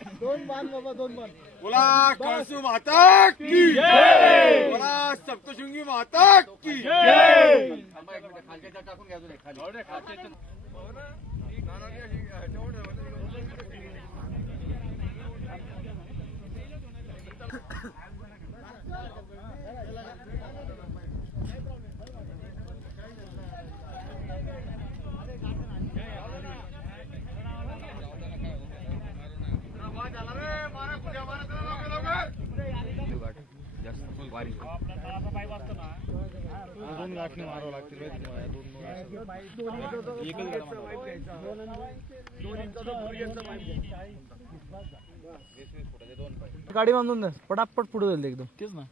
दोन बाण बाबा, दोन बाण. बोला कळसू माता की जय, बोला सप्तशृंगी माता की जय. थांबा एक मिनिट, खालच्या टाकून घ्या अजून खाली. दोन गाठणे मारावं लागतील. गाडी बांधून द्या, पटापट पुढे जाईल एकदम. तेच ना.